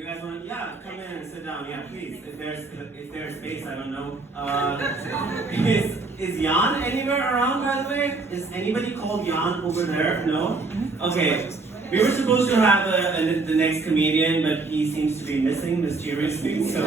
you guys want to? Yeah, come in and sit down. Yeah, please. If there's space, I don't know. Is Jan anywhere around, by the way? Is anybody called Jan over there? No. Okay. We were supposed to have the next comedian, but he seems to be missing mysteriously. So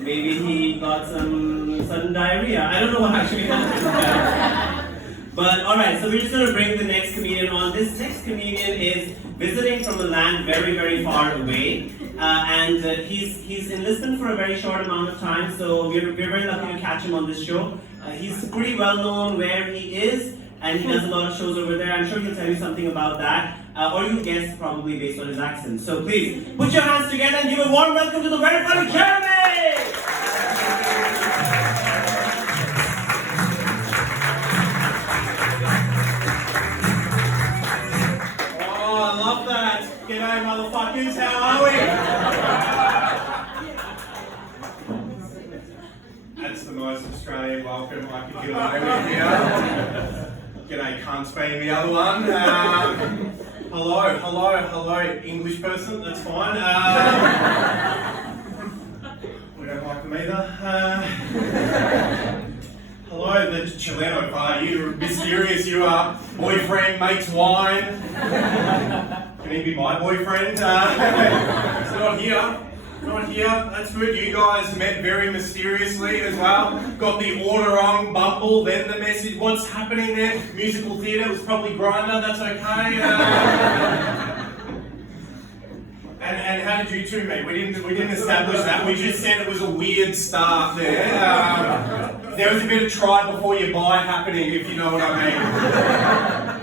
maybe he got some sudden diarrhea. I don't know what actually happened. But alright, so we're just going to bring the next comedian on. This next comedian is visiting from a land very, very far away. And he's in Lisbon for a very short amount of time, so we're very lucky to catch him on this show. He's pretty well known where he is, and he does a lot of shows over there. I'm sure he'll tell you something about that. Or you'll guess probably based on his accent. So please, put your hands together and give a warm welcome to the very funny Jeremy! G'day motherfuckers, how are we? That's the most Australian welcome I could get away with here. G'day cunts being the other one. Hello, English person, that's fine. We don't like them either. Hello, the Chileno part, you're mysterious, you are. Boyfriend makes wine. Can he be my boyfriend? He's not here. That's good. You guys met very mysteriously as well. Got the order on Bumble, then the message. What's happening there? Musical theatre was probably Grindr. That's okay. And how did you two meet? We didn't establish that. We just said it was a weird start there. There was a bit of try before you buy happening, if you know what I mean.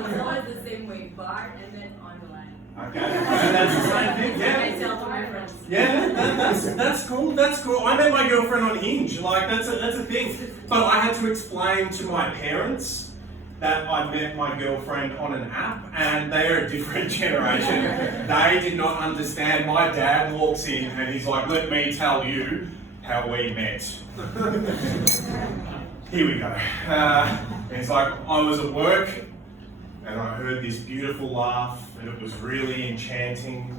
It's always the same way, bar and then on the line. Okay, that's the same thing, yeah. I tell to my friends. Yeah, that's cool. I met my girlfriend on Hinge, like that's a thing. But I had to explain to my parents that I met my girlfriend on an app, and they are a different generation. They did not understand. My dad walks in and he's like, let me tell you how we met. Here we go. He's like, I was at work and I heard this beautiful laugh and it was really enchanting,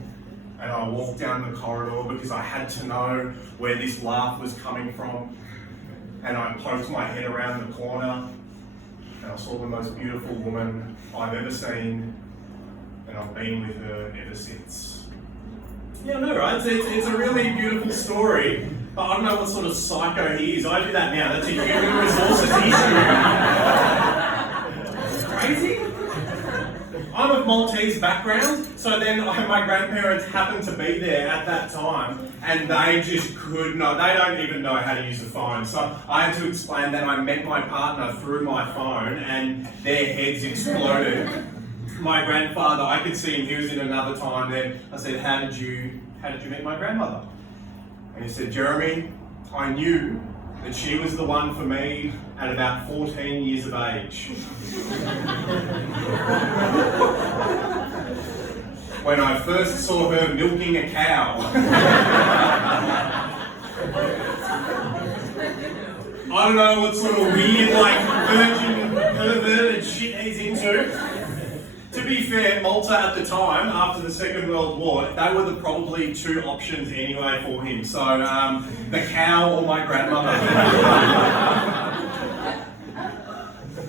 and I walked down the corridor because I had to know where this laugh was coming from, and I poked my head around the corner and I saw the most beautiful woman I've ever seen, and I've been with her ever since. Yeah, no, right? It's a really beautiful story, but I don't know what sort of psycho he is. I do that now. That's a human resources issue. Crazy? I'm of Maltese background, so then my grandparents happened to be there at that time, and they just could not, they don't even know how to use a phone. So I had to explain that I met my partner through my phone, and their heads exploded. My grandfather, I could see him, he was in another time then. I said, how did you meet my grandmother? And he said, Jeremy, I knew that she was the one for me at about 14 years of age. When I first saw her milking a cow. I don't know what sort of weird, virgin, perverted shit he's into. To be fair, Malta at the time, after the Second World War, they were the probably two options anyway for him. So, the cow or my grandmother.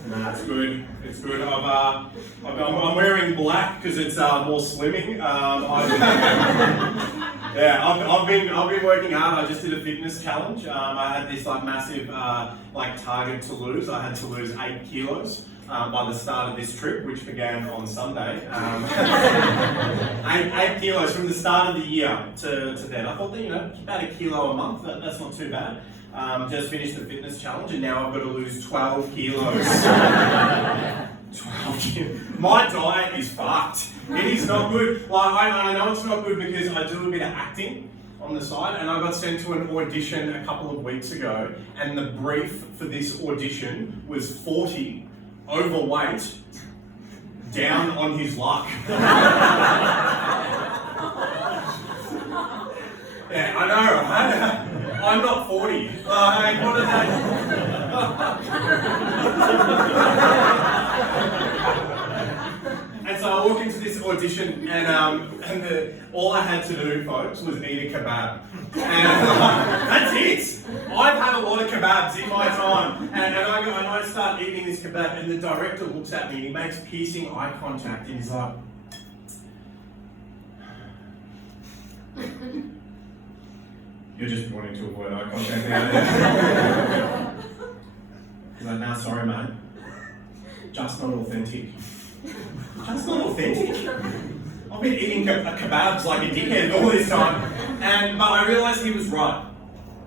Nah, it's good. It's good. I'm wearing black because it's more slimming. I've been working hard. I just did a fitness challenge. I had this massive target to lose. I had to lose 8 kilos. By the start of this trip, which began on Sunday. 8 kilos from the start of the year to then. I thought that, about a kilo a month, that's not too bad. Just finished the fitness challenge and now I've got to lose 12 kilos. 12 kilos. My diet is fucked. It is not good. I know it's not good because I do a bit of acting on the side, and I got sent to an audition a couple of weeks ago, and the brief for this audition was 40 overweight, down on his luck. Yeah, I know, right? I'm not 40. What is that? And so I walk into this audition, and all I had to do, folks, was eat a kebab. And that's it. I've had a lot of kebabs in my time, and I start eating this kebab, and the director looks at me and he makes piercing eye contact, and he's like, "You're just wanting to avoid eye contact now." He's like, "Nah, sorry, mate. Just not authentic." Just not authentic? I've been eating kebabs like a dickhead all this time. But I realised he was right.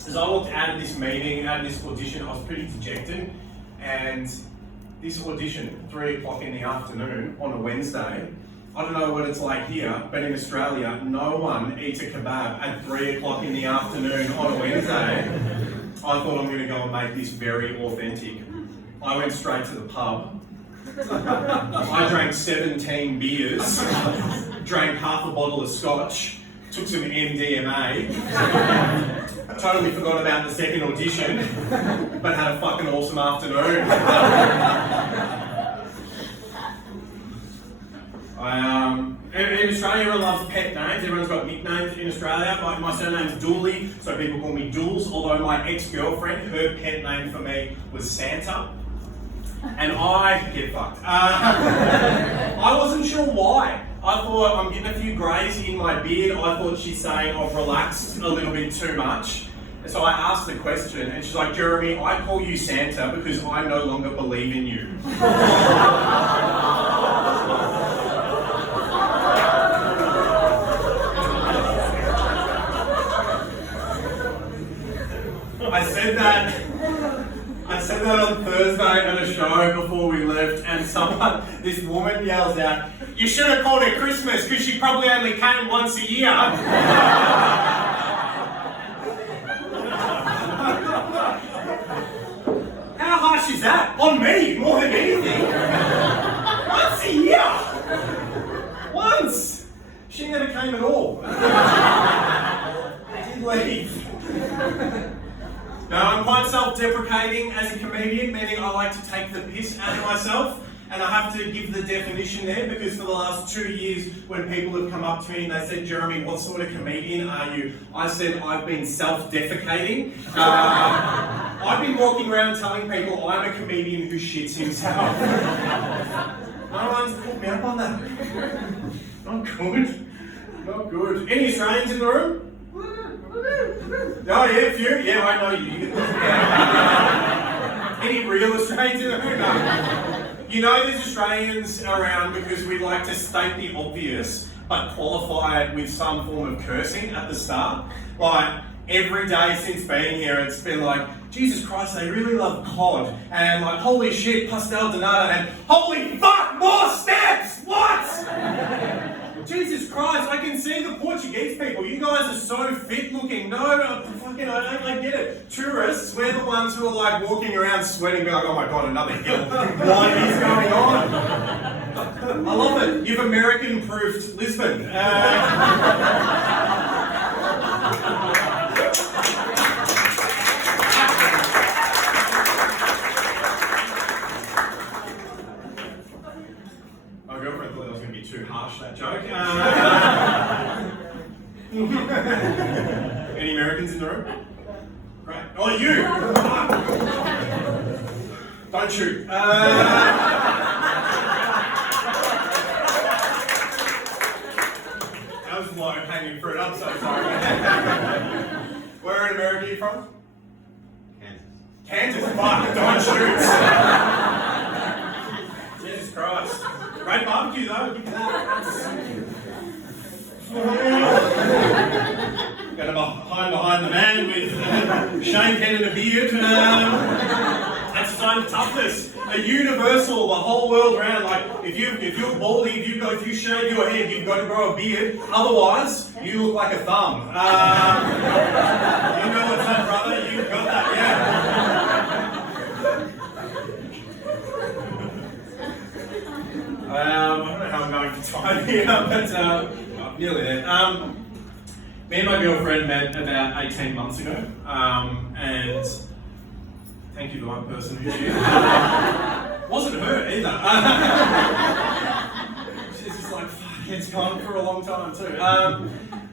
As I walked out of this meeting, out of this audition, I was pretty dejected. And this audition, 3 o'clock in the afternoon on a Wednesday, I don't know what it's like here, but in Australia, no one eats a kebab at 3 o'clock in the afternoon on a Wednesday. I thought I'm going to go and make this very authentic. I went straight to the pub. I drank 17 beers, drank half a bottle of scotch, took some MDMA, totally forgot about the second audition, but had a fucking awesome afternoon. In Australia, everyone loves pet names. Everyone's got nicknames in Australia. My surname's Dooley, so people call me Dools, although my ex-girlfriend, her pet name for me was Santa. And I get fucked. I wasn't sure why. I thought I'm getting a few greys in my beard. I thought she's saying I've relaxed a little bit too much. And so I asked the question, and she's like, "Jeremy, I call you Santa because I no longer believe in you." I said that on Thursday at a show before we left, and this woman yells out, "You should have called her Christmas because she probably only came once a year." How harsh is that? On me, more than anything. Once a year. Once. She never came at all. I did leave. Now, I'm quite self-deprecating as a comedian, meaning I like to take the piss out of myself, and I have to give the definition there because for the last 2 years, when people have come up to me and they said, "Jeremy, what sort of comedian are you?" I said, "I've been self-defecating." I've been walking around telling people I'm a comedian who shits himself. No one's pulled me up on that. Not good. Not good. Any Australians in the room? Oh yeah, a few. Yeah, I know you. Any real Australians in the room? No. You know there's Australians around because we like to state the obvious, but qualify it with some form of cursing at the start. Like, every day since being here, it's been like, "Jesus Christ, they really love cod," and like, "Holy shit, pastel de nata," and "Holy fuck, more steps! What?" Jesus Christ, I can see the Portuguese people. You guys are so fit looking. No, I get it. Tourists, we're the ones who are like walking around sweating, being like, "Oh my God, another hill. What is going on?" I love it. You've American-proofed Lisbon. My girlfriend thought that was going to be too harsh, that joke. Any Americans in the room? Great. Oh, you! Don't shoot. That was low-hanging fruit. I'm so sorry. Where in America are you from? Kansas. Fuck, don't shoot. Jesus Christ. Great barbecue though, give me that. Got behind the man with shaved head and a beard. That's a sign of toughness. A universal, the whole world around. Like if you're baldy, if you shave your head, you've got to grow a beard. Otherwise, you look like a thumb. You know what's that, brother? You've got that, yeah. I don't know how I'm going for time here, but nearly there. Me and my girlfriend met about 18 months ago, and thank you to one person who cheered. Wasn't her either. She's just like, fuck It's gone for a long time too.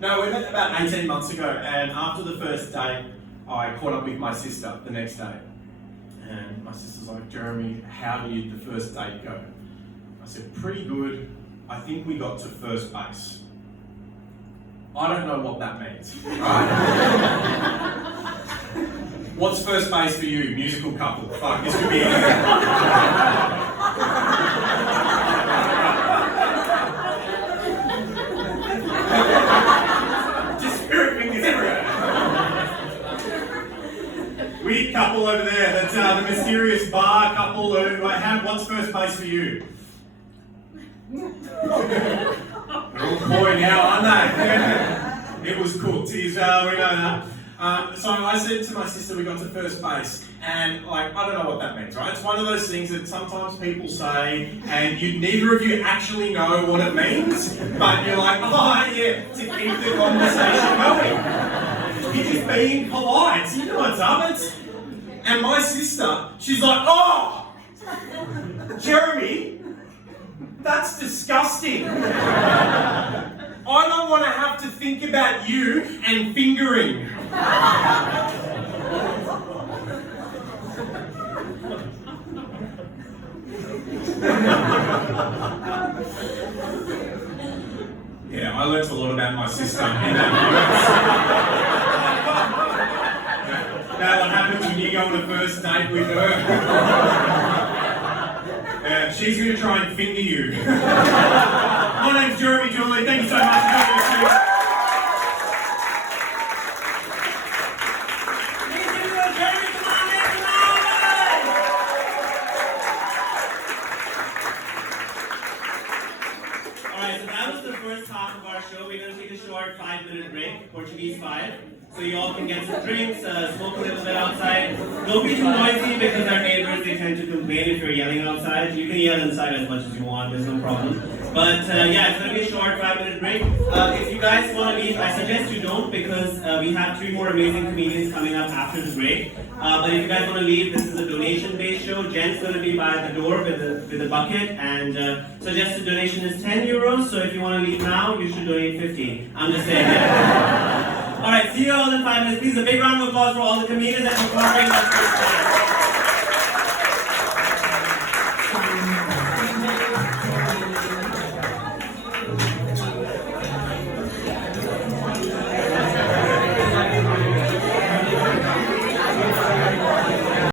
No, we met about 18 months ago, and after the first date, I caught up with my sister the next day. And my sister's like, Jeremy, how did the first date go? I said, pretty good. I think we got to first base. I don't know what that means, right? What's first base for you? Musical couple. Fuck, this could be anything. Just spirit fingers everywhere. Weird couple over there. That's the mysterious bar couple who I have. What's first base for you? They're all coy now, aren't they? It was cooked. We know that. So I said to my sister, we got to first base, and like, I don't know what that means, right? It's one of those things that sometimes people say, and neither of you actually know what it means, but you're like, oh yeah, to keep the conversation going. You're just being polite, you know what's up. And my sister, she's like, oh, Jeremy, that's disgusting. I don't want to have to think about you and fingering. Yeah, I learnt a lot about my sister in that moment. Now what happens when you go on a first date with her? Yeah, she's going to try and finger you. My name's Jeremy Julie. Thank you so much for coming to the show. Alright, so that was the first half of our show. We're going to take a short 5-minute break, Portuguese 5. So you all can get some drinks, smoke a little bit outside. Don't be too noisy because our neighbors, they tend to complain if you're yelling outside. You can yell inside as much as you want, there's no problem. But yeah, it's going to be a short 5-minute break. If you guys want to leave, I suggest you don't because we have 3 more amazing comedians coming up after the break. But if you guys want to leave, this is a donation-based show. Jen's going to be by the door with a bucket, and suggested donation is €10. So if you want to leave now, you should donate 50. I'm just saying that. Alright, see you all in 5 minutes. Please, a big round of applause for all the comedians that are performing this first time.